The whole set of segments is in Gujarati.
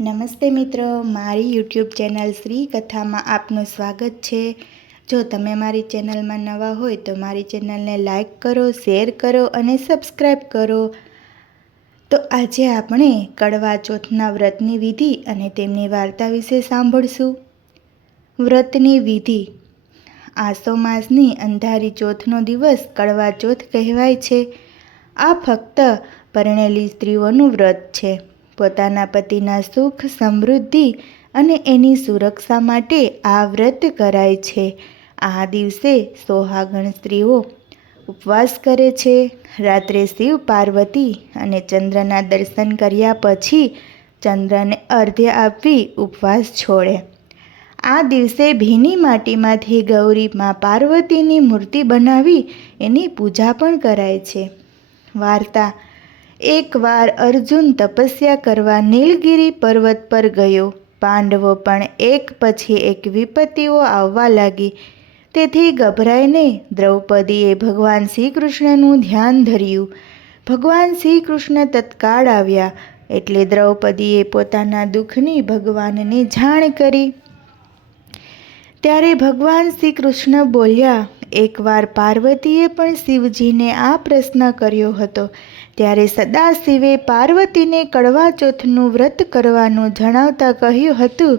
નમસ્તે મિત્રો, મારી યુટ્યુબ ચેનલ શ્રી કથામાં આપનું સ્વાગત છે। જો તમે મારી ચેનલમાં નવા હોય તો મારી ચેનલને લાઈક કરો, શેર કરો અને સબસ્ક્રાઈબ કરો। તો આજે આપણે કડવા ચોથના વ્રતની વિધિ અને તેમની વાર્તા વિશે સાંભળશું। વ્રતની વિધિ। આસો માસની અંધારી ચોથનો દિવસ કડવા ચોથ કહેવાય છે। આ ફક્ત પરણેલી સ્ત્રીઓનું વ્રત છે। પોતાના પતિના સુખ, સમૃદ્ધિ અને એની સુરક્ષા માટે આ વ્રત કરાય છે। આ દિવસે સોહાગણ સ્ત્રીઓ ઉપવાસ કરે છે। રાત્રે શિવ, પાર્વતી અને ચંદ્રના દર્શન કર્યા પછી ચંદ્રને અર્ધ્ય આપી ઉપવાસ છોડે। આ દિવસે ભીની માટીમાંથી ગૌરી મા પાર્વતીની મૂર્તિ બનાવી એની પૂજા પણ કરાય છે। વાર્તા। એકવાર અર્જુન તપસ્યા કરવા નીલગિરી પર્વત પર ગયો। પાંડવો પણ એક પછી એક વિપત્તિઓ આવવા લાગી, તેથી ગભરાઈને દ્રૌપદીએ ભગવાન શ્રી કૃષ્ણનું ધ્યાન ધર્યું। ભગવાન શ્રી કૃષ્ણ તત્કાળ આવ્યા એટલે દ્રૌપદીએ પોતાના દુઃખની ભગવાનને જાણ કરી। ત્યારે ભગવાન શ્રી કૃષ્ણ બોલ્યા। એકવાર પાર્વતીએ પણ શિવજીને આ પ્રશ્ન કર્યો હતો, ત્યારે સદાશિવે પાર્વતીને કડવા ચોથનું વ્રત કરવાનું જણાવતા કહ્યું હતું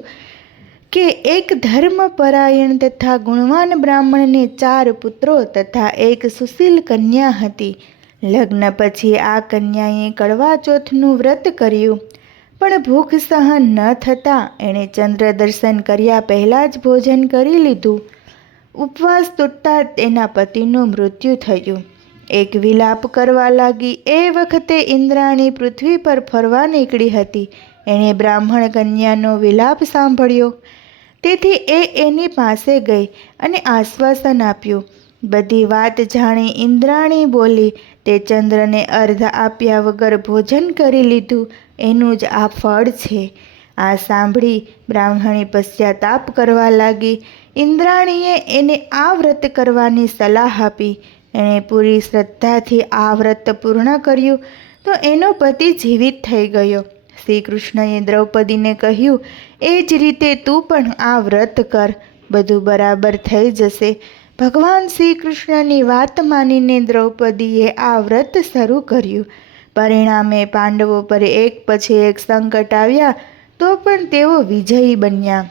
કે એક ધર્મપરાયણ તથા ગુણવાન બ્રાહ્મણને 4 પુત્રો તથા એક સુશીલ કન્યા હતી। લગ્ન પછી આ કન્યાએ કડવા ચોથનું વ્રત કર્યું, પણ ભૂખ સહન ન થતાં એણે ચંદ્ર દર્શન કર્યા પહેલાં જ ભોજન કરી લીધું। ઉપવાસ તૂટતા તેના પતિનું મૃત્યુ થયું। એક વિલાપ કરવા લાગી। એ વખતે ઇન્દ્રાણી પૃથ્વી પર ફરવા નીકળી હતી। એણે બ્રાહ્મણ કન્યાનો વિલાપ સાંભળ્યો, તેથી એ એની પાસે ગઈ અને આશ્વાસન આપ્યું। બધી વાત જાણી ઇન્દ્રાણી બોલી, તે ચંદ્રને અર્ધ આપ્યા વગર ભોજન કરી લીધું, એનું જ આ ફળ છે। આ સાંભળી બ્રાહ્મણી પશ્ચાતાપ કરવા લાગી। ઇન્દ્રાણીએ એને આ વ્રત કરવાની સલાહ આપી। એણે પૂરી શ્રદ્ધાથી આ વ્રત પૂર્ણ કર્યું તો એનો પતિ જીવિત થઈ ગયો। શ્રી કૃષ્ણએ દ્રૌપદીને કહ્યું, એ જ રીતે તું પણ આ વ્રત કર, બધું બરાબર થઈ જશે। ભગવાન શ્રી કૃષ્ણની વાત માનીને દ્રૌપદીએ આ વ્રત શરૂ કર્યું। પરિણામે પાંડવો પર એક પછી એક સંકટ આવ્યા તો પણ તેઓ વિજયી બન્યા।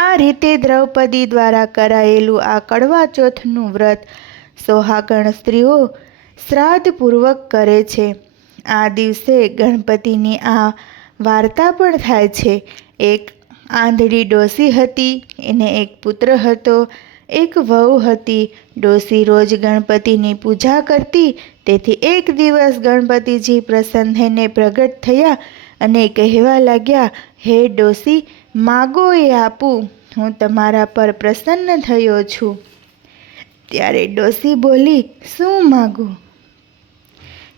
આ રીતે દ્રૌપદી દ્વારા કરાયેલું આ કડવા ચોથનું વ્રત સોહાગણ સ્ત્રીઓ શ્રાદ્ધપૂર્વક કરે છે। આ દિવસે ગણપતિની આ વાર્તા પણ થાય છે। એક આંધળી ડોસી હતી, એને એક પુત્ર હતો, એક વહુ હતી। ડોસી રોજ ગણપતિની પૂજા કરતી, તેથી એક દિવસ ગણપતિજી પ્રસન્ન થઈને પ્રગટ થયા અને કહેવા લાગ્યા, હે ડોસી, માગો એ આપું, હું તમારા પર પ્રસન્ન થયો છું। ત્યારે ડોસી બોલી, શું માગું?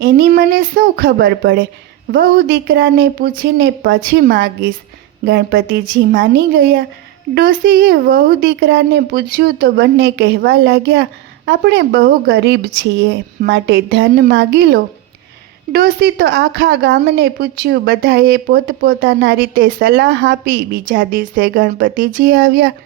એની મને શું ખબર પડે? વહુ દીકરાને પૂછીને પછી માગીશ। ગણપતિજી માની ગયા। ડોસીએ વહુ દીકરાને પૂછ્યું તો બંને કહેવા લાગ્યા, આપણે બહુ ગરીબ છીએ, માટે ધન માગી લો। ડોસી તો આખા ગામને પૂછ્યું, બધાએ પોતપોતાના રીતે સલાહ આપી। બીજા દિવસે ગણપતિજી આવ્યા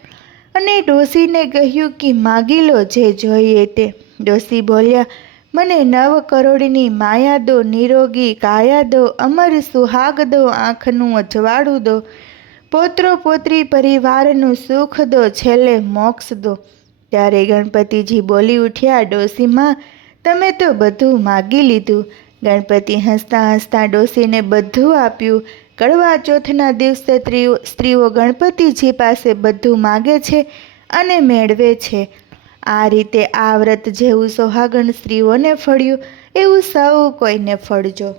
અને ડોસીને કહ્યું કે માગી લો જે જોઈએ તે। ડોસી બોલ્યા, મને 9 કરોડની માયા દો, નિરોગી કાયા દો, અમર સુહાગ દો, આંખનું અજવાળું દો, પૌત્રો પૌત્રી પરિવારનું સુખ દો, છેલ્લે મોક્ષ દો। ત્યારે ગણપતિજી બોલી ઉઠ્યા, ડોસીમાં, તમે તો બધું માગી લીધું। ગણપતિ હસતા હસતા ડોસીને બધું આપ્યું। કડવા ચોથના દિવસે સ્ત્રીઓ ગણપતિજી પાસે બધું માગે છે અને મેળવે છે। આ રીતે આ વ્રત જેવું સોહાગણ સ્ત્રીઓને ફળ્યું, એવું સૌ કોઈને ફળજો।